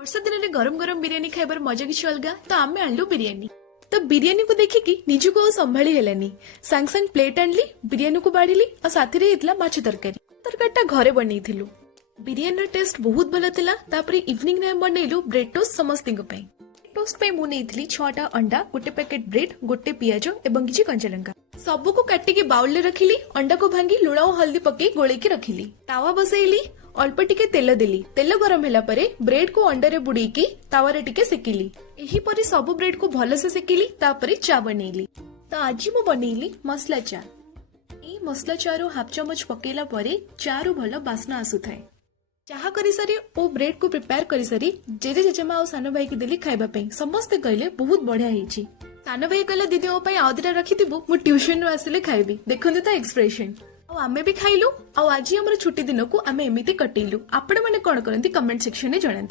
वर्षा दिन में गरम गरम बिरियानी खाइबार मजा किसी अलग तो आम आणलु बिरियानी। तो बिरियानी को देखिकी निजुको संभाली हेलानी सांग सांग प्लेट आणली बिरियानी को बाढ़ी और साथी हेतला माछ तरकारी तरकारीटा घरे बनईथिलु। बिरियानी टेस्ट बहुत भल थिला। तापरे इवनिंग रे बनैलु ब्रेड टोस्ट समस्तिंग पई। टोस्ट पे मु नेइथिली 6टा अंडा, गोटे पैकेट ब्रेड, गोटे पियाज एवं किछि कंचा लंका सबु को काटिकी बाउल रे रखिली। अंडा को भांगी लुण और हल्दी पकई गोळेकी रखिली। तावा बसैली, अल्प टिके तेल देली। तेल गरम होला परे ब्रेड को अंडा रे बुड़ीकी तावा रे टिके सेकिली। एही परी सब ब्रेड को भल से सेकिली। तापरे चा बनैली। तो आज मु बनैली मसला चा। ए मसला चा रो हाफ चमच पकेला परे चा रो भल बास्ना आसुथाय। चाहा करी सारी ओ ब्रेड को प्रिपेयर करी सारी जेजे जेजेमा और सानो भाई की देली खाइबा पे समस्ते कहले बहुत बढ़िया ହେଇଛି। सानो भाई कहले दीदी ओ पई आउ दिटा रखिथिबु मु ट्यूशन रो आसिले खाइबी। देखंतु ता एक्सप्रेशन। और आमे भी खाइलु। और आज हमर छुट्टी दिन को आमे एमिति कटेलु। आपण माने कोन करंती कमेंट सेक्शन में जणांतु।